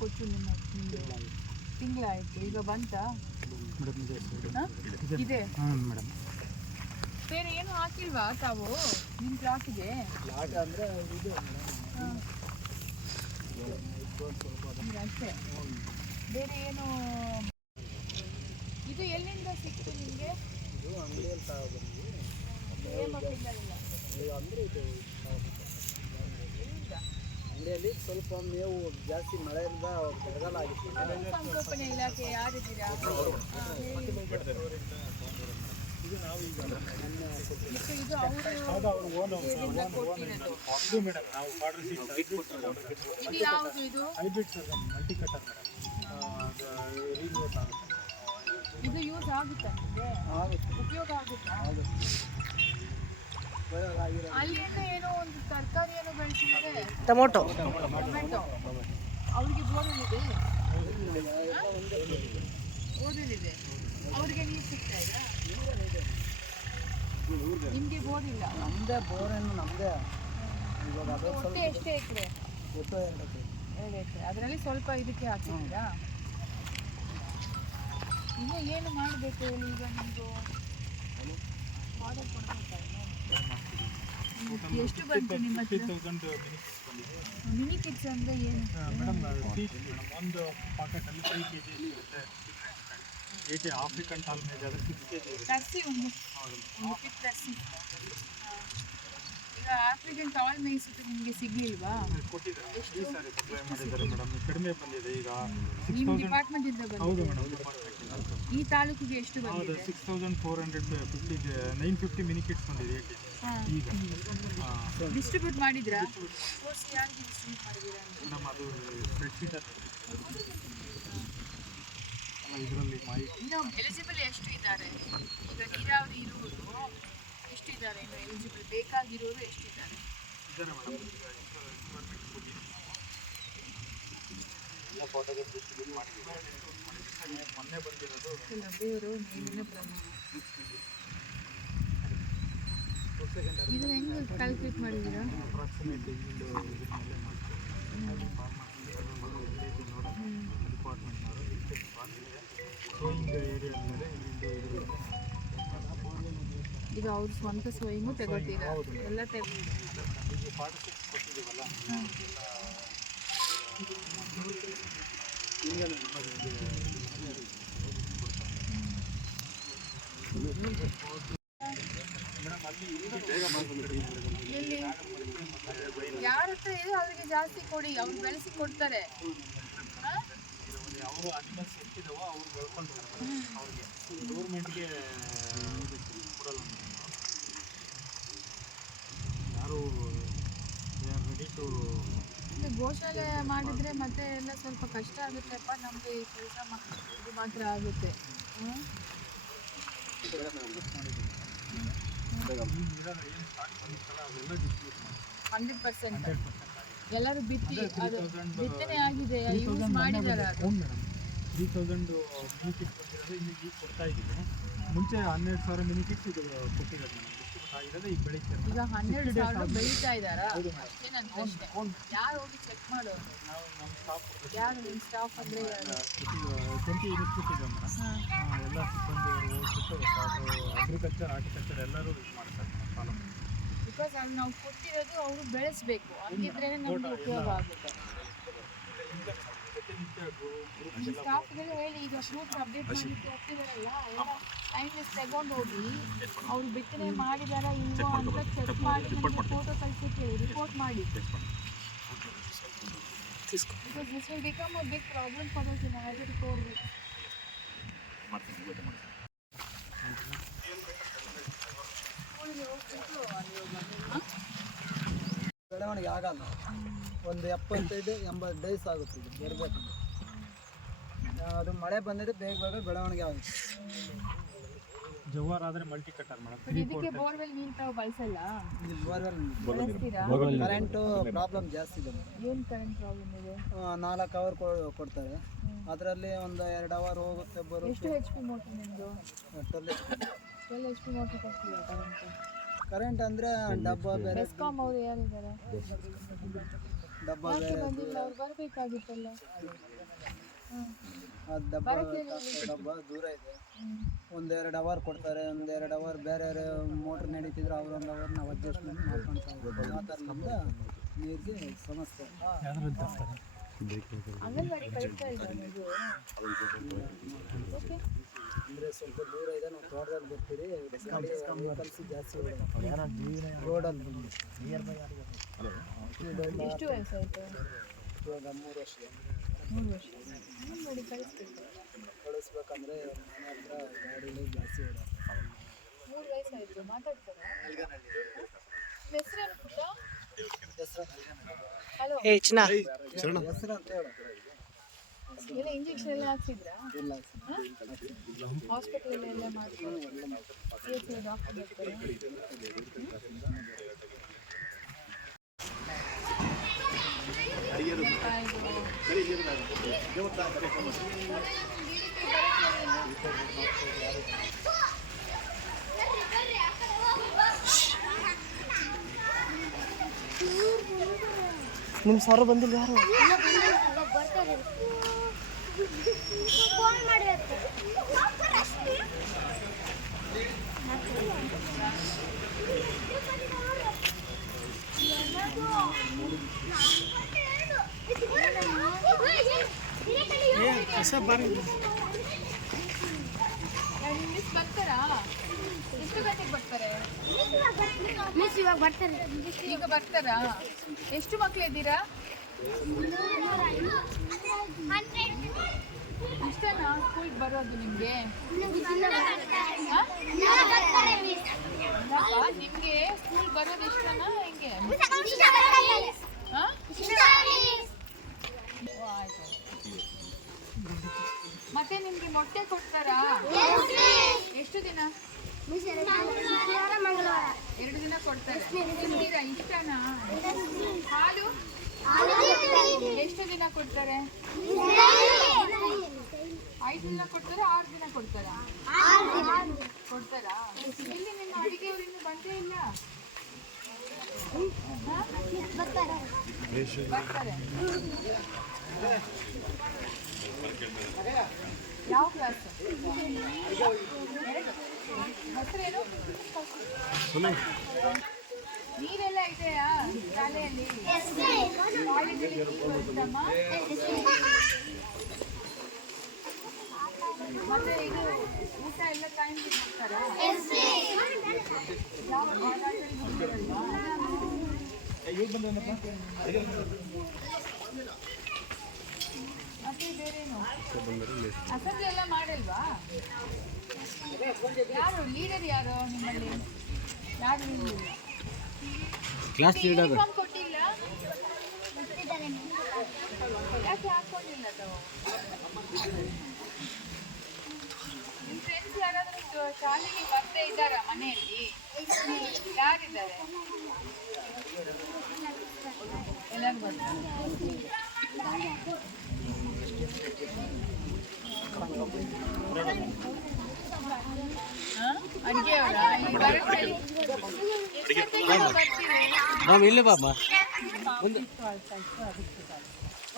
ಕೊಟ್ಟು ನಿಮ್ಮ ನಿಮಗೆ ತಿಂಗಳಾಯಿತು. ಈಗ ಬಂತಾ? ಇದೆ? ಮೇಡಮ್ ಬೇರೆ ಏನು ಹಾಕಿಲ್ವಾ ತಾವು? ನಿಮ್ಮ ಪ್ಲಾಟಿಗೆ ಲಾಟ ಅಂದರೆ ಇದು ಅಷ್ಟೇ. ಬೇರೆ ಏನು ಇದು ಎಲ್ಲಿಂದ ಸಿಕ್ತು ನಿಮಗೆ? ಇದು ಅಂಗಡಿಯಲ್ಲಿ ಇಲ್ಲ ಅಂದ್ರೆ ಇದು ಅಂಗಡಿಯಲ್ಲಿ ಸ್ವಲ್ಪ ಮೇವು ಜಾಸ್ತಿ ಮಳೆಯಿಂದ ಬರಗಾಲ ಆಗಿತ್ತು ಸಂಗೋಪನೆ ಇಲಾಖೆ ಯಾರಿದ್ದೀರಾ. ಇದು ಯೂಸ್ ಉಪಯೋಗ ಆಗುತ್ತಾ. ಅಲ್ಲಿಂದ ಏನೋ ಒಂದು ತರಕಾರಿ ಏನೋ ಬೆಳೆಸಿದರೆ ಟೊಮೊಟೊ. ಅವ್ರಿಗೆ ಬೋರ್ವೆಲ್ ಇದೆ? ಬೋರ್ವೆಲ್ ಇದೆ. ಅವ್ರಿಗೆ ನೀರು ಸಿಗ್ತಾ ಇಲ್ಲ ನಿಮಗೆ ಬೋರ್ ಇಲ್ಲ? ನಮ್ಮದೇ ಬೋರೇನು ನಮ್ಮದೇ ಇವಾಗ ಅದು ಸ್ವಲ್ಪ ಒಟ್ಟು ಎಷ್ಟು ಎಕರೆ? ಒಟ್ಟು ಎರಡು ಎಕರೆ. ಎರಡು ಎಕರೆ. ಅದರಲ್ಲಿ ಸ್ವಲ್ಪ ಇದಕ್ಕೆ ಹಾಕಿದ್ದೀರಾ? ಇನ್ನು ಏನು ಮಾಡಬೇಕು ಈಗ ನಿಮ್ಮದು ಆರ್ಡರ್ ಎಷ್ಟು ಬಂತು ನಿಮ್ಮ ಫಿಫ್ಟಿ ಹತ್ರ ತೌಸಂಡ್ ಬೆನಿಫಿಟ್ಸ್ ಬಂದಿದೆ ಮಿನಿ ಕಿಟ್ಸ್ ಅಂದರೆ ಏನು? ಮೇಡಮ್ ಸೀಟ್ ಮೇಡಮ್ ಒಂದು ಪಾಕೆಟಲ್ಲಿ ಫೈವ್ ಕೆ ಜಿ ಇರುತ್ತೆ ಏಯ್ಟಿ ಆಫ್ರಿಕನ್ ಟಾಲ್ ಮೇಲೆ ಅದು ಸಿಕ್ಸ್ ಕೆ ಜಿ ಇರುತ್ತೆ. ತರಿಸಿ ಒಂದು. ಒಂದು ಕಿಟ್ ತರಿಸಿ ಆಫ್ರಿಕನ್ ಟಾಲ್ ಮೇಯಿಸಿದ್ರೆ ನಿಮಗೆ ಸಿಗ್ಲಿಲ್ವಾ? ಕೊಟ್ಟಿದ್ದಾರೆ. ಈ ಸಾರಿ ಸಪ್ಲೈ ಮಾಡಿದ್ದಾರೆ ಮೇಡಮ್ ಕಡಿಮೆ ಬಂದಿದೆ. ಈಗ ನಿಮ್ಮ ಇಂದ ಡಿಪಾರ್ಟ್ಮೆಂಟಿಂದ ಹೌದು ಮೇಡಮ್ ಡಿಪಾರ್ಟ್ಮೆಂಟ್ ಈ ತಾಲೂಕಿಗೆ ಎಷ್ಟು ಹೌದು ಬಂದಿದೆ? Six thousand four hundred fifty nine fifty mini kits ಬಂದಿದೆ ಈಗ. ಹಾಂ. ಡಿಸ್ಟ್ರಿಬ್ಯೂಟ್ ಮಾಡಿದ್ರಾ? ಕೋರ್ಸ್ ಯಾರಿಗೆ ಡಿಸ್ಟ್ರಿಬ್ಯೂಟ್ ಮಾಡಿದ್ದೀರಾ ಅಂತ? ಮೇಡಮ್ ಅದು ಸ್ಪ್ರೆಡ್ಶೀಟ್ ಇದರಲ್ಲಿ ಮಾಹಿತಿ. ಇನ್ನು ಎಲಿಜಿಬಲ್ ಎಷ್ಟು ಇದ್ದಾರೆ? ಈಗ ನೀರಾವರಿ ಇರುವುದು ಎಷ್ಟು ಇದ್ದಾರೆ ಇನ್ನು ಎಲಿಜಿಬಲ್ ಬೇಕಾಗಿರೋರು ಎಷ್ಟು ಇದ್ದಾರೆ ಇದ್ದಾರೆ ಮೇಡಮ್ ಈಗ ಇನ್ಫಾರ್ಮೇಷನ್ ಕೊಟ್ಟಿದ್ದೀವಿ ಎಲ್ಲ ಫೋಟೋಗಳು ಡಿಸ್ಟ್ರಿಬ್ಯೂಟ್ ಮಾಡಿದ್ದೀವಿ ಮೊನ್ನೆ ಬಂದಿರೋದು ಲಭ್ಯರು ಮೇಲಿನ ಪ್ರಮಾಣ ಇದು ಹೆಂಗೆ ಕ್ಯಾಲ್ಕುಲೇಟ್ ಮಾಡಿದ್ದೀರಾ ಡಿಪಾರ್ಟ್ಮೆಂಟ್ನವರು ಸೊ ಈಗ ಏರಿಯಾ ಮೇಲೆ ಇದು ಅವ್ರ ಸ್ವಂತ ಸ್ವಯಂಗೂ ತಗೋತೀರಾ. ಎಲ್ಲ ತೆಗೆ ಈಗ ಯಾರ ಹತ್ರ ಇದೆ ಅವರಿಗೆ ಜಾಸ್ತಿ ಕೊಡಿ ಅವ್ರು ಬೆಳೆಸಿ ಕೊಡ್ತಾರೆ ಹಾ? ಅವರು ಅನಿಮಲ್ಸ್ ಎಷ್ಟಿದಾವೋ ಅವ್ರು ಬೆಳ್ಕೊಂಡು ಅವ್ರಿಗೆ ಗೌರ್ಮೆಂಟ್ಗೆ ಕೊಡಲ್ಲ ಯಾರು ದೇ ಆರ್ ರೆಡಿ ಟು ಇದು ಗೋಶಾಲೆ ಮಾಡಿದ್ರೆ ಮತ್ತೆ ಎಲ್ಲ ಸ್ವಲ್ಪ ಆಗುತ್ತೆಪ್ಪ ನಮಗೆ ಈ ಕೆಲಸ ಇದು ಮಾತ್ರ ಆಗುತ್ತೆ. Hundred percent. ಎಲ್ಲರೂ ಬಿತ್ತಿ ಅದು 3000 ಬಿತ್ತನೆ ಆಗಿದೆ ಯೂಸ್ ಮಾಡಿದಾರ ಅದು. ತ್ರೀ ತೌಸಂಡ್ ಮಿನಿ ಕಿಟ್ ಕೊಟ್ಟಿರೋದು ಈಗ ಕೊಡ್ತಾ ಇದ್ದೀವಿ. ಮುಂಚೆ ಹನ್ನೆರಡು ಸಾವಿರ ಮಿನಿ ಕಿಟ್ಸ್ ಇದು ಕೊಟ್ಟಿರೋದು ಆಗಿರೋದು ಈಗ ಬೆಳೀತಾರೆ ಈಗ ಹನ್ನೆರಡು ಸಾವಿರ ಬೆಳೀತಾ ಇದ್ದಾರಾ? ಹೌದು ಮೇಡಮ್ ಅಷ್ಟೇ? ನನ್ನ ಪ್ರಶ್ನೆ ಯಾರು ಹೋಗಿ ಚೆಕ್ ಮಾಡೋರು ನಾವು ನಮ್ಮ ಸ್ಟಾಫ್ ಯಾರು ನಿಮ್ಮ ಸ್ಟಾಫ್ ಅಂದರೆ ಯಾರು? ಟ್ವೆಂಟಿ ಯೂನಿಟ್ ಕೊಟ್ಟಿದ್ದೇವೆ ಮೇಡಮ್ ಹಾಂ. ಎಲ್ಲ ಸಿಬ್ಬಂದಿ ಹೋಗ್ಬಿಟ್ಟು ಅಗ್ರಿಕಲ್ಚರ್ ಹಾರ್ಟಿಕಲ್ಚರ್ ಎಲ್ಲರೂ ಇದು ಮಾಡ್ತಾರೆ ಫಾಲೋ ಬಿಕಾಸ್ ಅಲ್ಲಿ ನಾವು ಕೊಟ್ಟಿರೋದು ಅವರು ಬೆಳೆಸ್ಬೇಕು. ಹಂಗಿದ್ರೇ ನಮ್ಗೆ ಉಪಯೋಗ ಆಗುತ್ತೆ. ಸ್ಟಾಫ್ಗೆಲ್ಲ ಹೇಳಿ ಈಗ ಫ್ರೂಟ್ಸ್ ಅಪ್ಡೇಟ್ ಮಾಡಲಿಕ್ಕೆ ಹೋಗ್ತಿದಾರಲ್ಲ ಎಲ್ಲ ಟೈಮ್ ಲಿಸ್ಟ್ ತಗೊಂಡು ಹೋಗಿ ಅವ್ರು ಬಿತ್ತನೆ ಮಾಡಿದಾರ ಇಲ್ವೋ ಅಂತ ಚೆಕ್ ಮಾಡಿ ನಮಗೆ ಫೋಟೋ ಕಳ್ಸಕ್ಕೆ ಹೇಳಿ ರಿಪೋರ್ಟ್ ಮಾಡಿ. Because this will become a big problem for us in ಬೆಳವಣಿಗೆ ಆಗಲ್ಲ. ಒಂದು ಎಪ್ಪತ್ತೈದು ಎಂಬತ್ತು ಡೇಸ್ ಆಗುತ್ತೆ ಇದು ಬರಬೇಕಂದ್ರೆ ಅದು ಮಳೆ ಬಂದಿದ್ರೆ ಬೇಗ ಬೇಗ ಬೆಳವಣಿಗೆ ಆಗುತ್ತೆ. ಜವಾರ್ ಆದ್ರೆ ಮಲ್ಟಿ ಕಟ್ಟರ್ ಮೇಡಮ್ ಇದಕ್ಕೆ ಬೋರ್ವೆಲ್ ನೀರು ತಾವು ಬಳಸಲ್ಲ? ಬೋರ್ವೆಲ್ ಬಳಸ್ತೀರಾ? ಕರೆಂಟು ಪ್ರಾಬ್ಲಮ್ ಜಾಸ್ತಿ ಇದೆ. ಮೇಡಮ್ ಕರೆಂಟ್ ಪ್ರಾಬ್ಲಮ್ ಇದೆ? ನಾಲ್ಕು ಅವರ್ ಕೊಡ್ತಾರೆ. ಅದರಲ್ಲಿ ಒಂದು ಎರಡು ಅವರ್ ಹೋಗುತ್ತೆ ಎಷ್ಟು ಬರುತ್ತೆ ಎಚ್ ಪಿ ಮೋಟರ್ ನಿಮ್ದು ಟ್ವೆಲ್ ಎಚ್ ಪಿ ಮೋಟರ್ ಕೊಡ್ತೀರಾ ಕರೆಂಟ್ ಕರೆಂಟ್ ಅಂದ್ರೆ ಡಬ್ಬ ಬೇರೆ ಬೆಸ್ಕಾಂ ಅವ್ರು ಯಾರಿದ್ದಾರೆ ಡಬ್ಬ ಯಾಕೆ ಬೇರೆ ಬಂದಿಲ್ಲ? ಅವ್ರು ಬರ್ಬೇಕಾಗಿತ್ತಲ್ಲ? ಆ ಡಬ್ಬ ದೂರ ಇದೆ. ಒಂದೆರಡು ಅವರ್ ಕೊಡ್ತಾರೆ ಒಂದೆರಡು ಅವರ್ ಬೇರೆ ಮೋಟ್ರ್ ನಡೀತಿದ್ರೆ ಅವ್ರೊಂದು ಅವರ್ ನಾವು ಅಡ್ಜಸ್ಟ್ಮೆಂಟ್ ಮಾಡ್ಕೊಳ್ತಾ ಇದ್ದೀವಿ ಆ ಥರದಿಂದ ನೀರಿಗೆ ಸಮಸ್ಯೆ. ಅಂಗನವಾಡಿ ಕಳಿಸ್ತಾ ಇಲ್ವಾ ನೀವು. ಓಕೆ ಅಂದರೆ ಸ್ವಲ್ಪ ದೂರ ಇದೆ ನಾವು ತೋಟದಲ್ಲಿ ಬರ್ತೀರಿ. ವೆಹಿಕಲ್ಸ್ ಜಾಸ್ತಿ ರೋಡಲ್ಲಿ ಬಂದು. ಎಷ್ಟು ವಯಸ್ಸಾಯ್ತು ಇವಾಗ ಮೂರು ವರ್ಷ. ಮೂರು ವರ್ಷ. ಕಳಿಸ್ಬೇಕು ಕಳಿಸ್ಬೇಕಂದ್ರೆ ಮನೆ ಹತ್ರ ಗಾಡಿಲಿ ಜಾಸ್ತಿ ಓಡಾಡ್ತಾರೆ ಮೂರು ವಯಸ್ಸಾಯ್ತು ಮಾತಾಡ್ತಾರೆ? ಹೆಸರು ಹಲೋ ಹೆಸರು ಅಂತ ಹೇಳು. ಎಲ್ಲ ಇಂಜೆಕ್ಷನ್ ಎಲ್ಲ ಹಾಕ್ಸಿದ್ರಾ? ಇಲ್ಲ. ಹಾಸ್ಪಿಟಲ್ ಎಲ್ಲ ಡಾಕ್ಟರ್ ಬರ್ತಾರೆ. ನಿಮ್ಮ ಸರ್ ಬಂದಿಲ್ಲ ಯಾರು ಫೋನ್ ಮಾಡಬೇಕು ಮಿಸ್ ಬರ್ತಾರಾ ಎಷ್ಟು ಗಂಟೆಗೆ ಬರ್ತಾರೆ ಮಿಸ್ ಇವಾಗ ಬರ್ತಾರೆ ಈಗ ಬರ್ತಾರಾ. ಎಷ್ಟು ಮಕ್ಳು ಇದ್ದೀರಾ? ಇಷ್ಟನಾ ಸ್ಕೂಲ್ಗೆ ಬರೋದು ನಿಮಗೆ. ನಿಮಗೆ ಸ್ಕೂಲ್ ಬರೋದು ಇಷ್ಟನಾ ಹೆಂಗೆ? ಮತ್ತೆ ನಿಮ್ಗೆ ಮೊಟ್ಟೆ ಕೊಡ್ತಾರಾ? ಎಷ್ಟು ದಿನ? ಎರಡು ದಿನ ಕೊಡ್ತಾರೆ. ತಿಂತೀರಾ ಇಷ್ಟನಾ? ಹಾಲು? ಎಷ್ಟು ದಿನ ಕೊಡ್ತಾರೆ? ಐದು ದಿನ ಕೊಡ್ತಾರಾ ಆರು ದಿನ ಕೊಡ್ತಾರಾ. ಕೊಡ್ತಾರಾ? ಇಲ್ಲಿ ನಿಮ್ಮ ಅಡಿಗೆಯವರು ಇನ್ನು ಬಂದೇ ಇಲ್ಲ? ಬರ್ತಾರೆ. ಯಾವ ಕ್ಲಾಸ್ ಹೆಸರೇನು ನೀರೆಲ್ಲ ಇದೆಯಾ ಶಾಲೆಯಲ್ಲಿ ಕಾಲೇಜಲ್ಲಿ ನೀರು ಬರುತ್ತಮ್ಮ? ಮತ್ತೆ ಇದು ಊಟ ಎಲ್ಲ ಟೈಮ್ ಮಾಡ್ತಾರಾ ಯಾವ ಕಾಲೇಜಲ್ಲಿ ಹೋಗ್ತಿರಲ್ವಾ? ಮತ್ತೆ ಬೇರೇನು ಅಸೆಂಬ್ಲಿ ಎಲ್ಲ ಮಾಡಲ್ವಾ ಯಾರು ಲೀಡರ್ ಯಾರು ನಿಮ್ಮಲ್ಲಿ ಯಾರು ಕ್ಲಾಸ್ ಲೀಡರ್ ಕೊಟ್ಟಿಲ್ಲ. ಯಾಕೆ ಹಾಕೊಂಡಿಲ್ಲ ತಾವು ಯಾರಾದ್ರೂ ಶಾಲೆಗೆ ಬರ್ದೇ ಇದ್ದಾರಾ ಮನೆಯಲ್ಲಿ? ಯಾರಿದ್ದಾರೆ? ಎಲ್ಲರೂ ಬರ್ತಾರೆ. ಅಡಿಗೆ ಅವರ ಇಲ್ಲಿ ಬಾಬಾ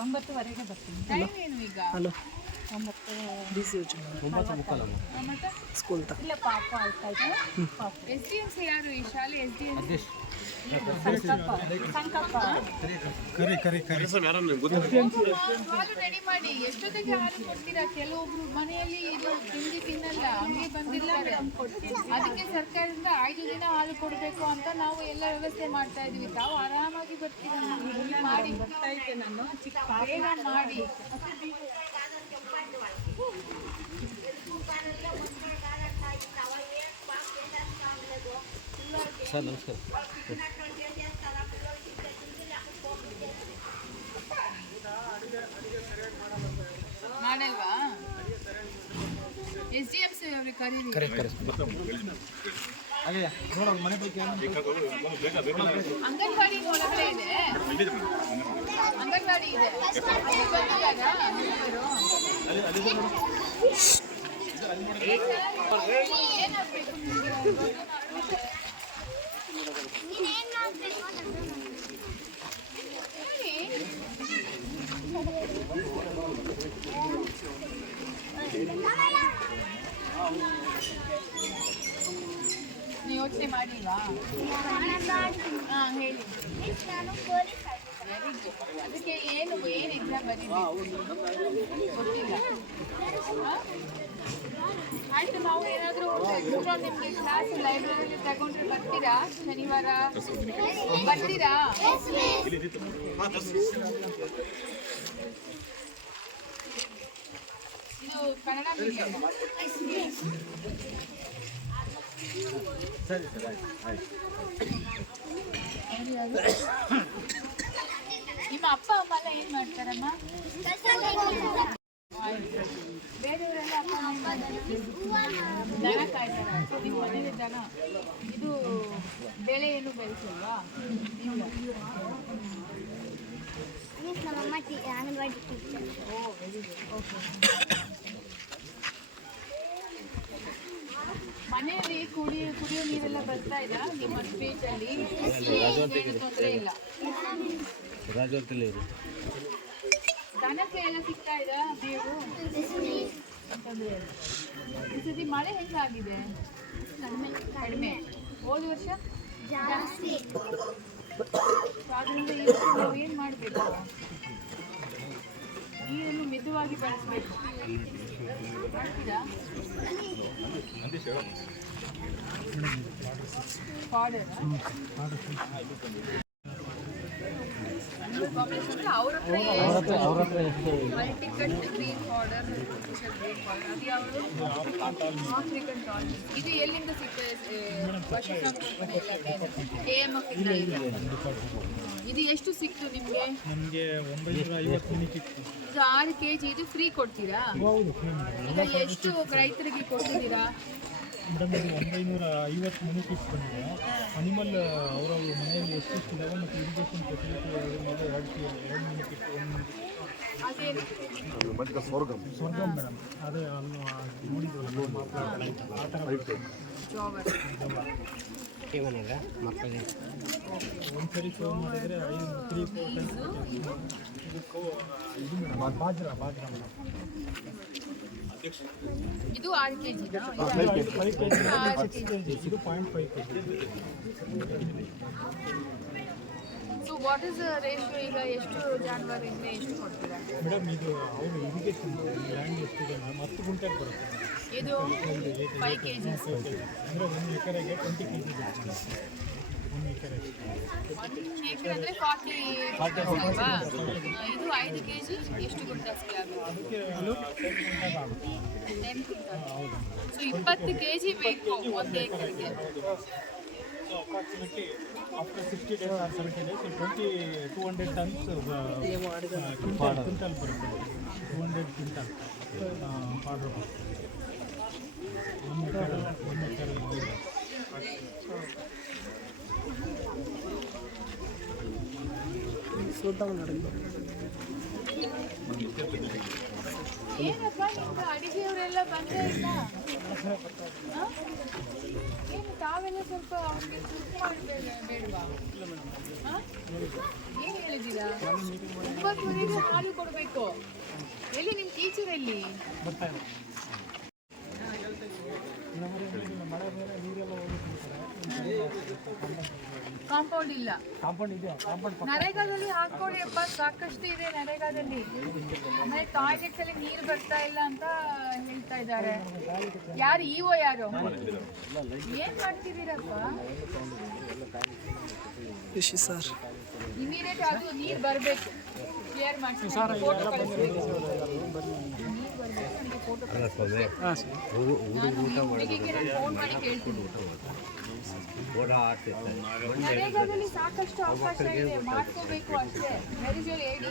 ಒಂಬತ್ತುವರೆಗೆ ಬರ್ತೀನಿ. ಟೈಮ್ ಏನು ಈಗ? ಹಲೋ. ಸ್ಕೂಲ್ ಇಲ್ಲ ಪಾಪ ಎಸ್ ಡಿ ಎಂ ಸಿ ಯಾರು ಈ ಶಾಲೆ ಎಸ್ ಡಿ ಎಂ ಸಿ ಕರಿ ಕರಿ ಕರಿ. ಹಾಲು ರೆಡಿ ಮಾಡಿ. ಎಷ್ಟೊತ್ತಿಗೆ ಹಾಲು ಕೊಡ್ತೀರಾ? ಕೆಲವೊಬ್ರು ಮನೆಯಲ್ಲಿ ಇದು ತಿಂಡಿ ತಿನ್ನಲ್ಲ ಹಂಗೆ ಬಂದಿರ್ತಾರೆ. ಅದಕ್ಕೆ ಸರ್ಕಾರದಿಂದ ಐದು ದಿನ ಹಾಲು ಕೊಡಬೇಕು ಅಂತ ನಾವು ಎಲ್ಲ ವ್ಯವಸ್ಥೆ ಮಾಡ್ತಾ ಇದೀವಿ ತಾವು ಆರಾಮಾಗಿ ಬರ್ತೀರಾ? ಮಾಡಿ ಬೇಗ ಮಾಡಿ. ಸರ್ ನಮಸ್ಕಾರ. ಮಾಡಲ್ವಾ? ಎಸ್ ಡಿ ಎಂ ಅವ್ರಿಗೆ ಕರೀರಿ. ಹಾಗೆ ನೋಡೋ ಮನೆ ಬಗ್ಗೆ ಅಂಗನವಾಡಿ ಒಳಗಡೆ ಇದೆ. ಅಂಗನವಾಡಿ ಇದೆ? ಏನಾಗ್ಬೇಕು ನೀವು ಯೋಚನೆ ಮಾಡಿಲ್ಲ ಹಾಂ ಹೇಳಿ. ಅದಕ್ಕೆ ಏನು ಏನು ಎಕ್ಸಾಮ್ ಬರೀಬೇಕು ಗೊತ್ತಿಲ್ಲ. ಆಯಿತು ನಾವು ಏನಾದರೂ ನಿಮಗೆ ಕ್ಲಾಸ್ ಲೈಬ್ರರಿಲಿ ತಗೊಂಡ್ರೆ ಬರ್ತೀರಾ? ಶನಿವಾರ? ಬರ್ತೀರಾ ಇದು ಕನ್ನಡ ಸರಿ ಸರ್ ಆಯ್ತು ನಿಮ್ಮ ಅಪ್ಪ ಅಮ್ಮ ಎಲ್ಲ ಏನ್ ಮಾಡ್ತಾರಮ್ಮ. ಬೇರೆಯವರೆಲ್ಲ ಅಪ್ಪ ಅಮ್ಮ ದನ ಕಾಯ್ತಾರೆ. ನಿಮ್ಮ ಮನೇಲಿ ದನ ಇದು ಬೆಳೆ ಏನು ಬೆಳೆಸಲ್ವಾ ನಮ್ಮಮ್ಮ T- anganwadi teacher oh very good okay ಮನೆಯಲ್ಲಿ ಕುಡಿಯೋ ಕುಡಿಯೋ ನೀರೆಲ್ಲ ಬರ್ತಾ ಇಲ್ಲ ನಿಮ್ಮ ಸ್ಪೀಚಲ್ಲಿ ತೊಂದರೆ ಇಲ್ಲ. ದನಕ್ಕೆ ಎಲ್ಲ ಸಿಗ್ತಾ ಇದೆ ಬೇವು? ತೊಂದರೆ ಇಲ್ಲ. ಈ ಸತಿ ಮಳೆ ಹೆಂಗಾಗಿದೆ? ಕಡಿಮೆ. ಹೋದ ವರ್ಷ? ಜಾಸ್ತಿ. ಆದ್ದರಿಂದ ಈ ವರ್ಷ ನಾವು ಏನು ಮಾಡಬೇಕು? ನೀರನ್ನು ಮಿತವಾಗಿ ಬಳಸಬೇಕು. ಮಾಡ್ತೀರಾ ಇದು ಎಲ್ಲಿಂದ ಎ ಎಂ ಇಂದ ಎಷ್ಟು ಸಿಕ್ತು ನಿಮಗೆ ನಮಗೆ ಒಂಬೈನೂರ ಐವತ್ತು ಸಿಕ್ತು ಆರು ಕೆ ಜಿ ಇದು ಫ್ರೀ ಕೊಡ್ತೀರಾ ಎಷ್ಟು ರೈತರಿಗೆ ಕೊಟ್ಟಿದ್ದೀರಾ? ಮೇಡಮ್ ಇದು ಒಂಬೈನೂರ ಐವತ್ತು ಮಿನಿಟ್ ಇತ್ತು ಬಂದಿದೆ ಅನಿಮಲ್ ಅವರವ್ರ ಮನೆಯಲ್ಲಿ ಎಷ್ಟೆಷ್ಟು ಇದಾವೆ ಮತ್ತು ಇರಿಗೇಷನ್ ಫೆಸಿಲಿಟಿ ಮೇಲೆ ಎರಡು ಎರಡು ಮಿನಿಟ್ ಇತ್ತು ಒಂದು ಮಿನಿಟ್ ಇತ್ತು ಸ್ವರ್ಗ ಮೇಡಮ್ ಅದೇ ಅಲ್ಲಿ ನೋಡಿದ್ವಲ್ಲ ಮಾತಾಡ್ತಾ ಆ ಥರ ಜಾಬರ್ ಒಂದ್ಸರಿ ಫೋನ್ ಮಾಡಿದರೆ ಐದು ತ್ರೀ ಫೋರ್ ಟೈಮ್ಸ್ ಇದು ಕೋ ಇದು ಮೇಡಮ್ ಬಾಜ್ರಾ ಬಾಜ್ರಾ ಮೇಡಮ್ ಇದು ಆರು K G five K G six K G ಇದು point five K G so what is ratio ಈಗ? ಎಷ್ಟು ಜಾನುವಾರಿಂದ ಎಷ್ಟು ಕೊಡ್ತೀರಾ? ಮೇಡಮ್ ಇದು ಅವರು ಇರಿಗೇಷನ್ ಲ್ಯಾಂಡ್ ಎಷ್ಟಿದೆ ಮೇಡಮ್ ಹತ್ತು ಗುಂಟೆಗೆ ಬರುತ್ತೆ. ಇದು ಫೈವ್ ಕೆ ಜಿ ಅಂದರೆ ಒಂದು ಎಕರೆಗೆ ಟ್ವೆಂಟಿ ಕೆ ಜಿ ಬರುತ್ತೆ ಒಂದು ಎಕರೆಗೆ ಒಂದು ಎಕರೆ ಅಂದರೆ ಫಾರ್ಟಿ ಅಲ್ವಾ ಇದು ಐದು ಕೆ ಜಿ ಎಷ್ಟು ಗುಂಟಸ್ಗೆ ಆಗುತ್ತೆ ಅದಕ್ಕೆ ಟೆನ್ ಗುಂಟೆಗೆ ಆಗುತ್ತೆ ಟೆನ್ ಕ್ವಿಂಟಲ್ ಹೌದು ಸೊ ಇಪ್ಪತ್ತು ಕೆ ಜಿ ಬೇಕು ಒಂದು ಎಕರೆಗೆ so approximately after sixty days or seventy days twenty two hundred tons quintal quintal ಬರುತ್ತೆ ಟೂ ಹಂಡ್ರೆಡ್ ಕ್ವಿಂಟಲ್ ಆರ್ಡರ್ ಬರುತ್ತೆ ಒಂದು ಎಕರೆ ಒಂದು ಎಕರೆ ಇದೆ ಏನಪ್ಪ ಏನು ತಾವೆಲ್ಲ ಸ್ವಲ್ಪ ಅವ್ರಿಗೆ ಸುಟ್ಟು ಮಾಡಬೇಡ ಏನು ಹೇಳಿದ್ದೀರಾ? ಒಂಬತ್ತುವರೆಗೆ ಹಾಲು ಕೊಡಬೇಕು ಎಲ್ಲಿ ನಿಮ್ಮ ಟೀಚರ್ ಎಲ್ಲಿ ಬರ್ತಾ ಇದೆ ಇನ್ನು ಮಳೆ ಬೇರೆ ನೀರೆಲ್ಲ ಹೋಗಿರ್ತಾರೆ ಕಾಂಪೌಂಡ್ ಇಲ್ಲ. ಕಾಂಪೌಂಡ್ ಇದೆ ಕಾಂಪೌಂಡ್ ನರೇಗಾದಲ್ಲಿ ಹಾಕೊಳ್ಳಿ ಅಪ್ಪ ಸಾಕಷ್ಟು ಇದೆ ನರೇಗಾದಲ್ಲಿ. ಆಮೇಲೆ ಟಾಯ್ಲೆಟ್ಸ್ ಅಲ್ಲಿ ನೀರು ಬರ್ತಾ ಇಲ್ಲ ಅಂತ ಹೇಳ್ತಾ ಇದ್ದಾರೆ. ಯಾರು ಇಒ ಯಾರು? ಏನ್ ಮಾಡ್ತಿದ್ದೀರಪ್ಪ? ಇಮಿಡಿಯೇಟ್ ಅದು ನೀರು ಬರಬೇಕು. ಕ್ಲಿಯರ್ ಮಾಡಿ ಫೋಟೋ ಕಳಿಸ್ಬೇಕು. ನೀರು ಬರಬೇಕು. ನನಗೆ ಫೋಟೋ ಕಳಿಸ್ಬೇಕು. ಹುಡುಗಿಗೆ ನಾನು ಫೋನ್ ಮಾಡಿ ಕೇಳ್ತೀನಿ. ನರೇಗಾದಲ್ಲಿ ಸಾಕಷ್ಟು ಅವಕಾಶ ಇದೆ. ಮಾಡ್ಕೋಬೇಕು ಅಷ್ಟೇ. ಮೆರಿಜಲ್ ಹೇಳಿ.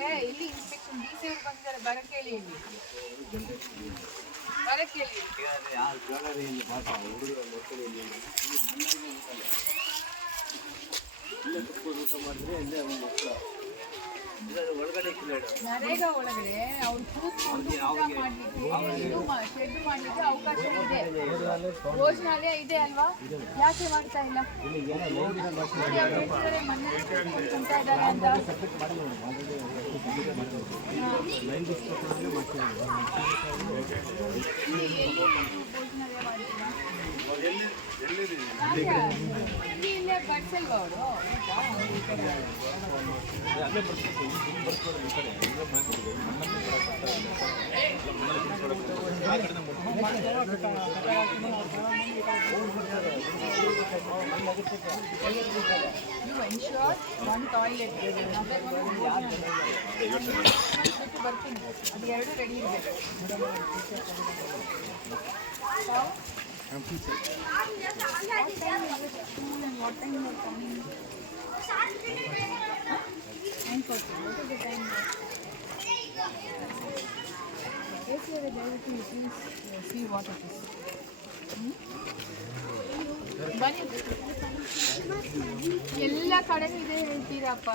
ಏ ಇಲ್ಲಿ ಇನ್ಸ್ಪೆಕ್ಷನ್ ಡಿ ಸಿ ಅವ್ರು ಬಂದಿದ್ದಾರೆ. ಬರಕ್ಕೆ ಹೇಳಿ. ಇಲ್ಲಿ ಬರಕ್ಕೆ ಹೇಳಿ ನರೇಗಾ ಒಳಗಡೆ ಅವ್ರು ಕೂತ್ಕೊಂಡು ಊಟ ಮಾಡ್ಲಿಕ್ಕೆ ಇದು ಮಾ- ಶೆಡ್ ಮಾಡ್ಲಿಕ್ಕೆ ಅವಕಾಶ ಇದೆ. ಭೋಜನಾಲಯ ಇದೆ. ಅಲ್ವಾ? ಯಾಕೆ ಮಾಡ್ತಾ ಇಲ್ಲ? ನೋಡಿ ಅವ್ರು ಹೇಳ್ತಿದ್ದಾರೆ ಮನೆ ಅಂತ ಇದ್ದಾರೆ ಅಂತ? ಇಲ್ಲಿ ಎಲ್ಲಿ ಭೋಜನಾಲಯ ಮಾಡ್ತೀರಾ? ಯಾಕೆ? ಬರ್ತೀನಿ ಅದು ಎರಡು ರೆಡಿ ಇರಬೇಕು What time you are coming? Nine forty. What is the time? If you are there to please uh, see what it is. Hmm? ಬನ್ನಿ ಎಲ್ಲ ಕಡೆ ಇದೆ ಹೇಳ್ತೀರಪ್ಪ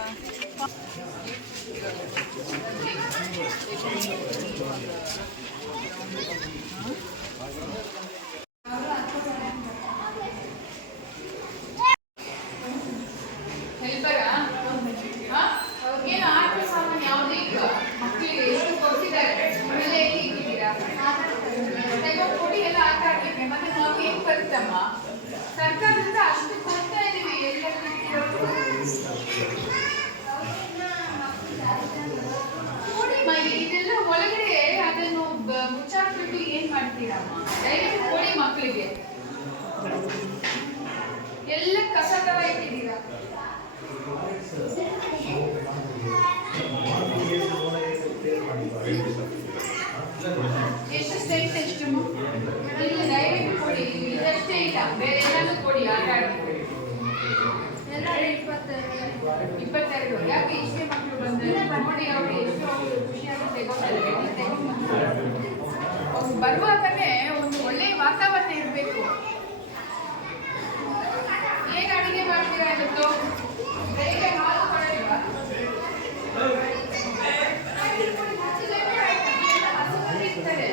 ಬರುವಾಗಲೇ ಒಂದು ಒಳ್ಳೆಯ ವಾತಾವರಣ ಇರಬೇಕು. ಏನು ಅಡುಗೆ ಮಾಡ್ತೀರಾ ಇವತ್ತು ಬೆಳಿಗ್ಗೆ ಹಾಲು ಕೊಡಲ್ವಾ ಇರ್ತಾರೆ.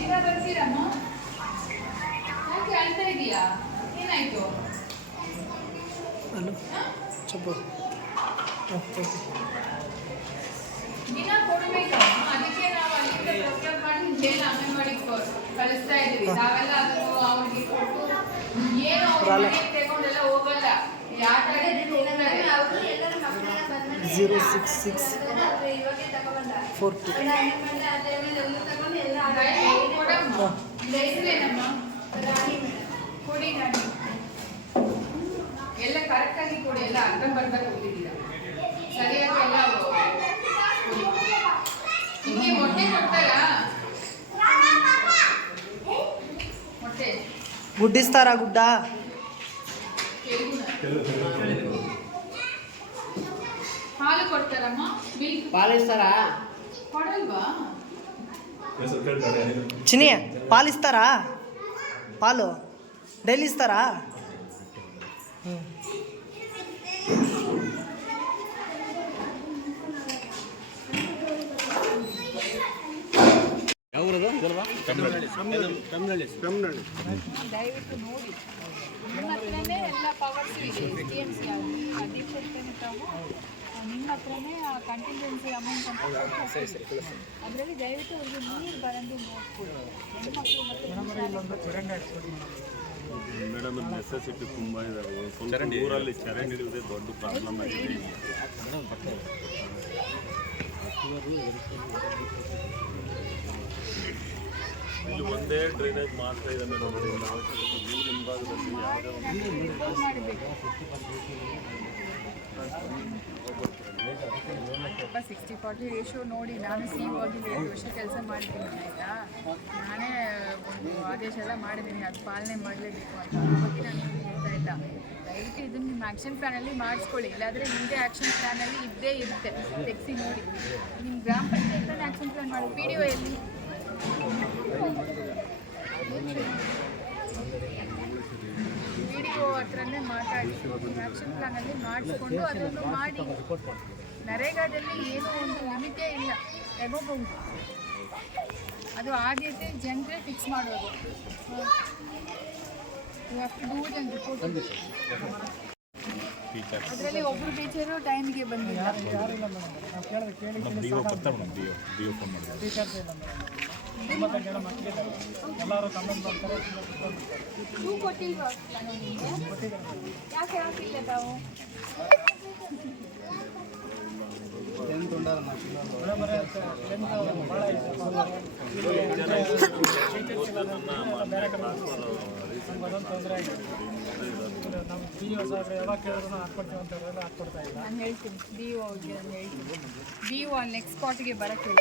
ಈಗ ಬರ್ತೀರಮ್ಮ ಯಾಕೆ ಅಳ್ತಾ ಇದೀಯಾ ಏನಾಯ್ತು ಹ? ದಿನ ಕೊಡ್ಬೇಕಮ್ಮ ಅದಕ್ಕೆ ನಾವು ಅಲ್ಲಿಂದ ಪ್ರೋಗ್ರಾಮ್ ಮಾಡಿ ಜೈಲ್ ಅಂಗನವಾಡಿ ಕಳಿಸ್ತಾ ಇದೀವಿ ನಾವೆಲ್ಲ ಅದನ್ನು ಅವ್ರಿಗೆ ಕೊಟ್ಟು ಏನು ಅವ್ರ ಮನೆಗೆ ತಗೊಂಡೆಲ್ಲ ಹೋಗಲ್ಲ ಈ ಆಟ ಆಡಿದ್ದು ಹೋಗ್ತಾರೆ ಜೀರೋ ಸಿಕ್ಸ್ ಸಿಕ್ಸ್ ನಾನು ಎಲ್ಲ ಕರೆಕ್ಟಾಗಿ ಕೊಡಿ ಎಲ್ಲ ಅರ್ಧ ಬರ್ಧ ಕೊಟ್ಟಿದ್ದೀರಾ? ಸರಿಯಾಗಿ ಎಲ್ಲ ಕೊಡಿ. ನಿಮಗೆ ಮೊಟ್ಟೆ ಕೊಡ್ತಾರಾ? ಮೊಟ್ಟೆ. ಗುಡ್ಡಿಸ್ತಾರಾ ಗುಡ್ಡ? ಹಾಲು ಕೊಡ್ತಾರಮ್ಮ? ಪಾಲಿಸ್ತಾರಾ? ಕೊಡಲ್ವಾ ಚಿನಿ ಪಾಲಿಸ್ತಾರಾ? ಪಾಲು? ಡೈಲಿ ಇಸ್ತಾರಾ ಹ್ಞೂ ದಯವಿಟ್ಟು ನೋಡಿ. ನಿಮ್ಮ ಹತ್ರನೇ ಎಲ್ಲ ಪವರ್ಸ್ ಇದೆ ಎಸ್ ಡಿ ಎಂ ಸಿ ಆಗಲಿ ತಾವು ನಿಮ್ಮ ಹತ್ರನೇ ಆ ಕಂಟಿಂಜೆನ್ಸಿ ಅಮೌಂಟ್ ಅಂತ ಅದರಲ್ಲಿ ದಯವಿಟ್ಟು ಅವ್ರಿಗೆ ನೀರು ಬರಂದು ನೋಡ್ಕೊಳ್ಳಿ. ಮೇಡಮ್ ನೆಸೆಸಿಟಿ ತುಂಬ ಇದಾವೆ ಒಂದ್ ಸ್ವಲ್ಪ ಊರಲ್ಲಿ ಚರಂಡಿ ಇರುವುದೇ ದೊಡ್ಡ ಪ್ರಾಬ್ಲಮ್ ಆಗಿದೆ ಇಲ್ಲಿ ಒಂದೇ ಡ್ರೈನೇಜ್ ಮಾಡ್ತಾ ಇದೆ ಮೇಡಮ್ ನೀರು ಹಿಂಭಾಗದಲ್ಲಿ ಯಾವುದೇ ಒಂದು ಮಾಡಬೇಕು ಸ್ವಲ್ಪ ಸಿಕ್ಸ್ಟಿ ಫಾರ್ಟಿ ರೇಷೋ ನೋಡಿ, ನಾನು ಸಿ ಹೋಗಿ ಎರಡು ವರ್ಷ ಕೆಲಸ ಮಾಡ್ತೀನಿ ಆಯಿತಾ? ನಾನೇ, ಒಂದು ಆದೇಶ ಎಲ್ಲ ಮಾಡಿದ್ದೀನಿ, ಅದು ಪಾಲನೆ ಮಾಡಲೇಬೇಕು ಅಂತ. ಅದ್ರ ಬಗ್ಗೆ ನಾನು ಹೇಳ್ತಾ ಇಲ್ಲ. ದಯವಿಟ್ಟು ಇದನ್ನು ನಿಮ್ಮ ಆ್ಯಕ್ಷನ್ ಪ್ಲ್ಯಾನಲ್ಲಿ ಮಾಡಿಸ್ಕೊಳ್ಳಿ. ಇಲ್ಲಾಂದರೆ ನಿಮ್ಮದೇ ಆ್ಯಕ್ಷನ್ ಪ್ಲ್ಯಾನಲ್ಲಿ ಇದ್ದೇ ಇರುತ್ತೆ. ತೆಗೆಸಿ ನೋಡಿ. ನಿಮ್ಮ ಗ್ರಾಮ ಪಂಚಾಯತ್ನಲ್ಲಿ ಆ್ಯಕ್ಷನ್ ಪ್ಲ್ಯಾನ್ ಮಾಡಿ ಪಿ ಡಿ ಒ ಎಲ್ಲಿ? ಒ ಹತ್ರನೇ ಮಾತಾಡಿ. ಆ್ಯಕ್ಷನ್ ಪ್ಲಾನಲ್ಲಿ ಮಾಡಿಸ್ಕೊಂಡು ಅದನ್ನು ಮಾಡಿ. ನರೇಗಾದಲ್ಲಿ ಏನೋ ಒಂದು ಲಿಮಿಟೇ ಇಲ್ಲ. ತಗೋಬಹುದು ಅದು ಆದ್ಯತೆ ಜನರೇ ಫಿಕ್ಸ್ ಮಾಡೋದು. ಅದರಲ್ಲಿ ಒಬ್ರು ಟೀಚರು ಟೈಮ್ಗೆ ಬಂದಿಲ್ಲ. ನಾವು ಕೊಟ್ಟಿಲ್ವಾ? ಯಾಕೆ ಹಾಕಿಲ್ಲ ತಾವು ಟೆಂತ್ ಉಂಡಾರ ಬರೀ ಬರೀ ಟೆಂತ್ ಭಾಳ ಬೇರೆ ಕಡೆ ಅದೊಂದು ತೊಂದರೆ ನಮ್ಮ ಕೇಳಿದ್ರು ಅಂತ ಡಿ ಹೇಳ್ತೀನಿ. ಡಿ ನೆಕ್ಸ್ಟ್ ಸ್ಪಾಟ್ಗೆ ಬರೋಕ್ಕೆ